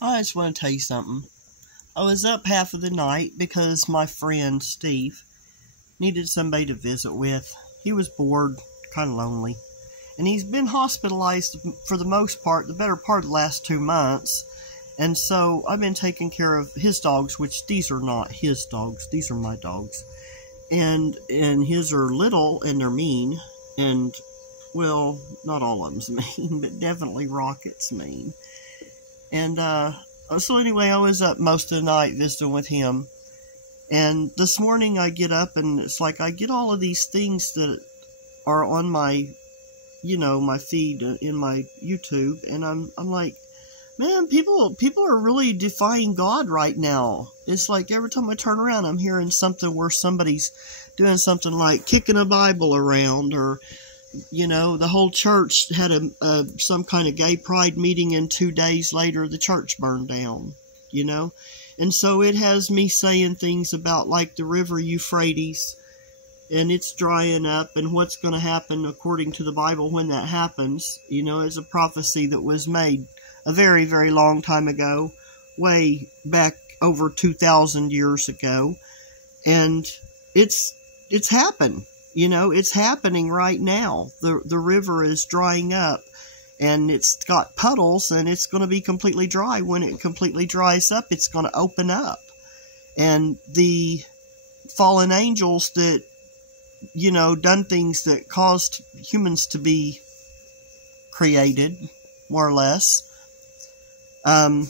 I just want to tell you something. I was up half of the night because my friend Steve needed somebody to visit with. He was bored, kind of lonely. And he's been hospitalized for the most part, the better part of the last 2 months. And so I've been taking care of his dogs, which these are not his dogs. These are my dogs. And his are little and they're mean. And, well, not all of them's mean, but definitely Rocket's mean. And, so anyway, I was up most of the night visiting with him. And this morning I get up and it's like I get all of these things that are on my, my feed in my YouTube. And I'm like, man, people are really defying God right now. It's like every time I turn around, I'm hearing something where somebody's doing something like kicking a Bible around, or, the whole church had some kind of gay pride meeting, and 2 days later the church burned down, And so it has me saying things about like the river Euphrates, and it's drying up, and what's going to happen according to the Bible when that happens, is a prophecy that was made a very, very long time ago, way back over 2,000 years ago. And it's happened. It's happening right now. The river is drying up, and it's got puddles, and it's going to be completely dry. When it completely dries up, it's going to open up. And the fallen angels that, done things that caused humans to be created, more or less, the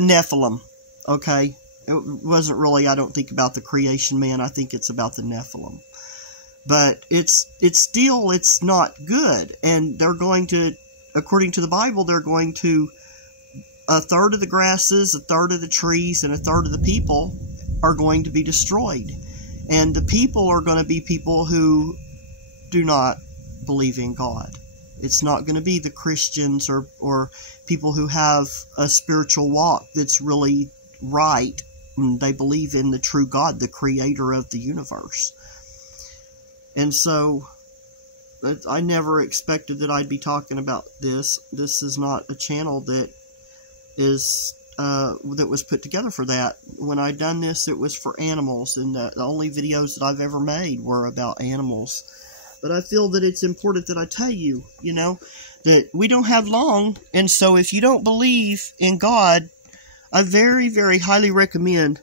Nephilim, okay? It wasn't really, I don't think, about the creation man. I think it's about the Nephilim. But it's not good. And they're going to, according to the Bible, they're going to, a third of the grasses, a third of the trees, and a third of the people are going to be destroyed. And the people are going to be people who do not believe in God. It's not going to be the Christians or people who have a spiritual walk that's really right. And they believe in the true God, the creator of the universe. And so I never expected that I'd be talking about this. This is not a channel that is that was put together for that. When I done this, it was for animals, and the only videos that I've ever made were about animals. But I feel that it's important that I tell you, that we don't have long, and so if you don't believe in God, I very, very highly recommend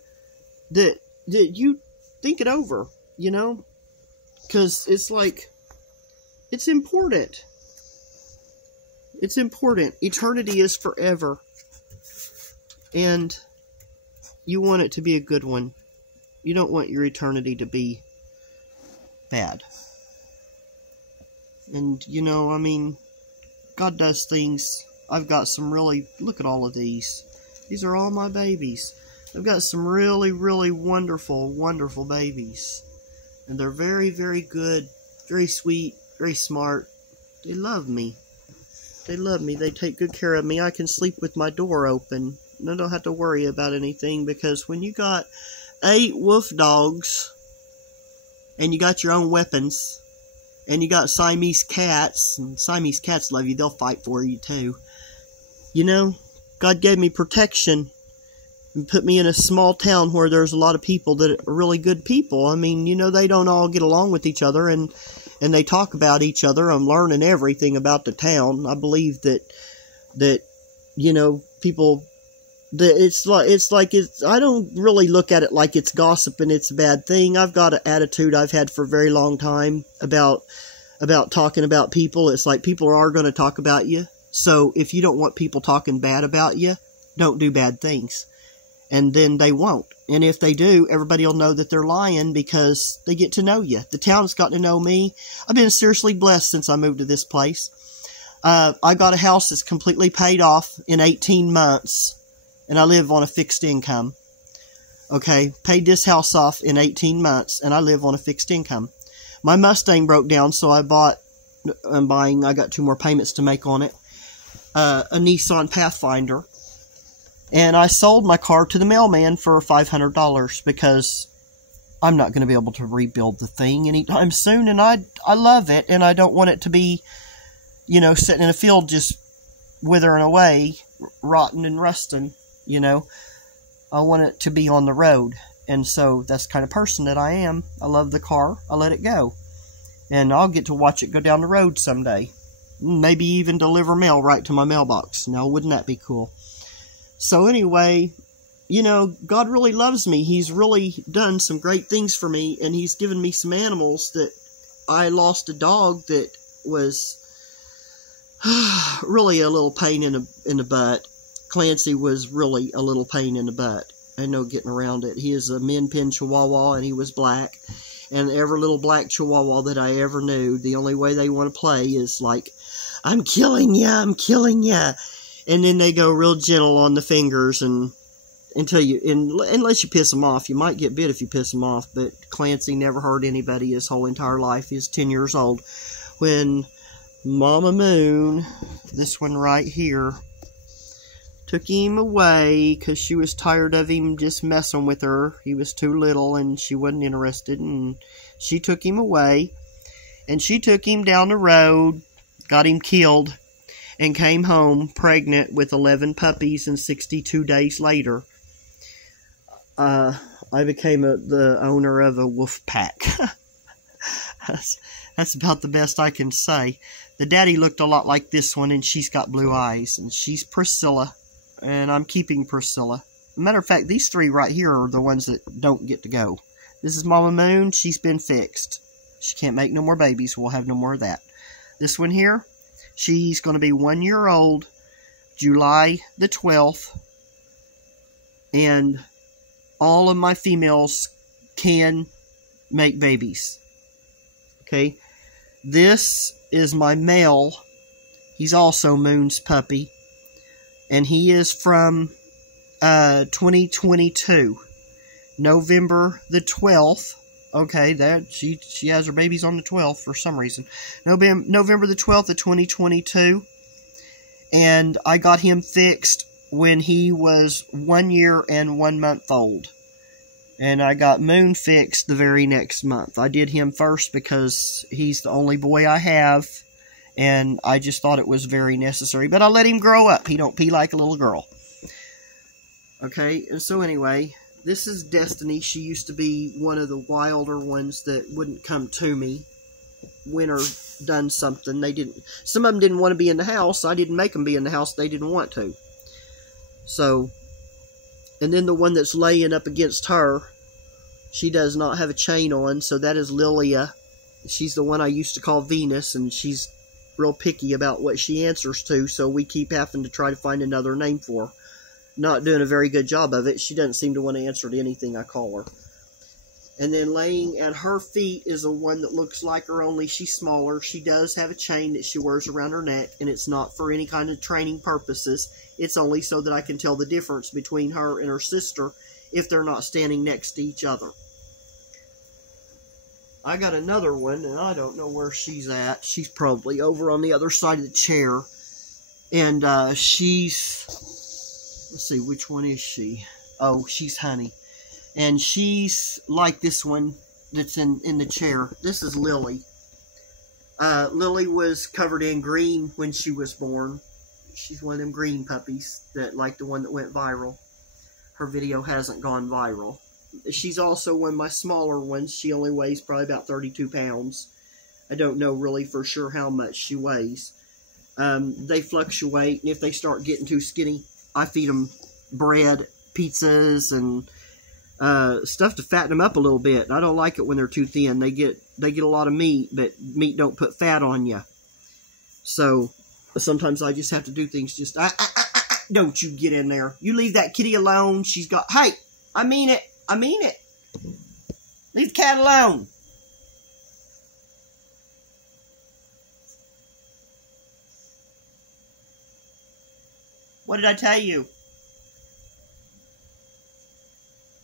that you think it over, because it's like, it's important. It's important. Eternity is forever. And you want it to be a good one. You don't want your eternity to be bad. And, God does things. I've got some really, look at all of these. These are all my babies. I've got some really, really wonderful, wonderful babies. And they're very, very good, very sweet, very smart. They love me. They love me. They take good care of me. I can sleep with my door open. And I don't have to worry about anything, because when you got 8 wolf dogs, and you got your own weapons, and you got Siamese cats, and Siamese cats love you, they'll fight for you too. God gave me protection and put me in a small town where there's a lot of people that are really good people. I mean, they don't all get along with each other, and they talk about each other. I'm learning everything about the town. I believe that people, I don't really look at it like it's gossip and it's a bad thing. I've got an attitude I've had for a very long time about talking about people. It's like people are going to talk about you. So if you don't want people talking bad about you, don't do bad things. And then they won't. And if they do, everybody will know that they're lying, because they get to know you. The town's gotten to know me. I've been seriously blessed since I moved to this place. I got a house that's completely paid off in 18 months. And I live on a fixed income. Okay, paid this house off in 18 months, and I live on a fixed income. My Mustang broke down, so I got 2 more payments to make on it, a Nissan Pathfinder. And I sold my car to the mailman for $500, because I'm not going to be able to rebuild the thing anytime soon, and I love it, and I don't want it to be, sitting in a field just, withering away, rotting and rusting, you know. I want it to be on the road. And so that's the kind of person that I am. I love the car. I let it go. And I'll get to watch it go down the road someday. Maybe even deliver mail right to my mailbox. Now, wouldn't that be cool? So anyway, you know, God really loves me. He's really done some great things for me. And He's given me some animals. That I lost a dog that was really a little pain in the butt. Clancy was really a little pain in the butt. I know getting around it. He is a Min Pin Chihuahua, and he was black. And every little black Chihuahua that I ever knew, the only way they want to play is like, I'm killing ya, I'm killing ya. And then they go real gentle on the fingers and until you, unless you piss them off. You might get bit if you piss them off, but Clancy never hurt anybody his whole entire life. He's 10 years old. When Mama Moon, this one right here, took him away because she was tired of him just messing with her. He was too little and she wasn't interested, and she took him away, and she took him down the road, got him killed, and came home pregnant with 11 puppies, and 62 days later, I became the owner of a wolf pack. That's about the best I can say. The daddy looked a lot like this one, and she's got blue eyes, and she's Priscilla. And I'm keeping Priscilla. Matter of fact, these three right here are the ones that don't get to go. This is Mama Moon. She's been fixed. She can't make no more babies. We'll have no more of that. This one here, she's going to be 1 year old, July the 12th. And all of my females can make babies. Okay. This is my male. He's also Moon's puppy. And he is from 2022, November the 12th. Okay, that she has her babies on the 12th for some reason. November the 12th of 2022. And I got him fixed when he was 1 year and 1 month old. And I got Moon fixed the very next month. I did him first because he's the only boy I have. And I just thought it was very necessary. But I let him grow up. He don't pee like a little girl. Okay, and so anyway, this is Destiny. She used to be one of the wilder ones that wouldn't come to me. Winter done something. Some of them didn't want to be in the house. I didn't make them be in the house. They didn't want to. So, and then the one that's laying up against her, she does not have a chain on. So that is Lilia. She's the one I used to call Venus, and she's real picky about what she answers to, so we keep having to try to find another name for her. Not doing a very good job of it. She doesn't seem to want to answer to anything I call her. And then laying at her feet is a one that looks like her, only she's smaller. She does have a chain that she wears around her neck, and it's not for any kind of training purposes. It's only so that I can tell the difference between her and her sister if they're not standing next to each other. I got another one, and I don't know where she's at. She's probably over on the other side of the chair. And she's... Let's see, which one is she? Oh, she's Honey. And she's like this one that's in the chair. This is Lily. Lily was covered in green when she was born. She's one of them green puppies, that like the one that went viral. Her video hasn't gone viral. She's also one of my smaller ones. She only weighs probably about 32 pounds. I don't know really for sure how much she weighs. They fluctuate, and if they start getting too skinny, I feed them bread, pizzas, and stuff to fatten them up a little bit. I don't like it when they're too thin. They get a lot of meat, but meat don't put fat on you. So sometimes I just have to do things just, don't you get in there. You leave that kitty alone. She's got, hey, I mean it. I mean it. Leave the cat alone. What did I tell you?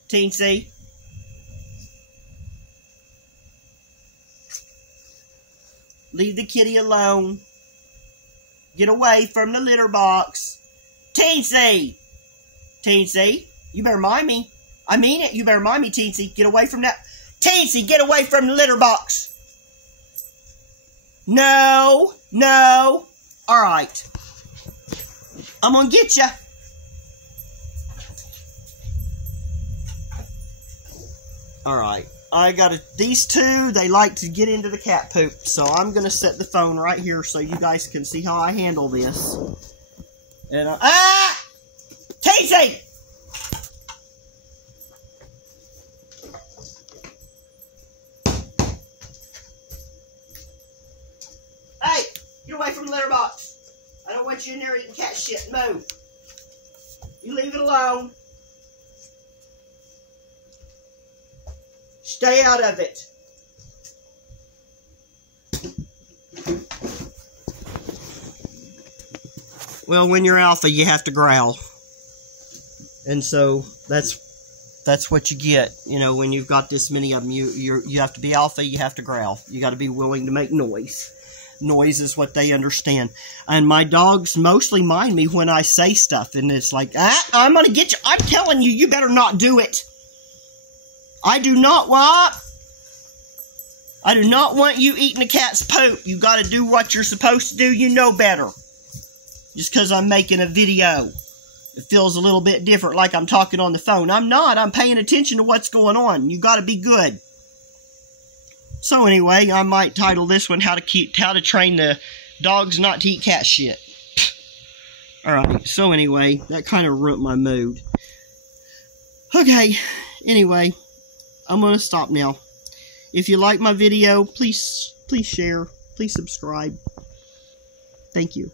Teensy? Leave the kitty alone. Get away from the litter box. Teensy! Teensy, you better mind me. I mean it. You better mind me, Teensy. Get away from that. Teensy, get away from the litter box. No. No. All right. I'm gonna get ya. Alright, I got these two, they like to get into the cat poop, so I'm gonna set the phone right here so you guys can see how I handle this. And Casey! Hey, get away from the litter box. I don't want you in there eating cat shit. Move. You leave it alone. Stay out of it. Well, when you're alpha, you have to growl. And so that's what you get. You know, when you've got this many of them, you have to be alpha, you have to growl. You got to be willing to make noise. Noise is what they understand. And my dogs mostly mind me when I say stuff. And it's like, I'm going to get you. I'm telling you, you better not do it. I do not want you eating a cat's poop. You got to do what you're supposed to do. You know better. Just because I'm making a video. It feels a little bit different, like I'm talking on the phone. I'm not. I'm paying attention to what's going on. You got to be good. So anyway, I might title this one How to Train the Dogs Not to Eat Cat Shit. Alright, so anyway, that kind of ruined my mood. Okay, anyway, I'm going to stop now. If you like my video, please share, please subscribe. Thank you.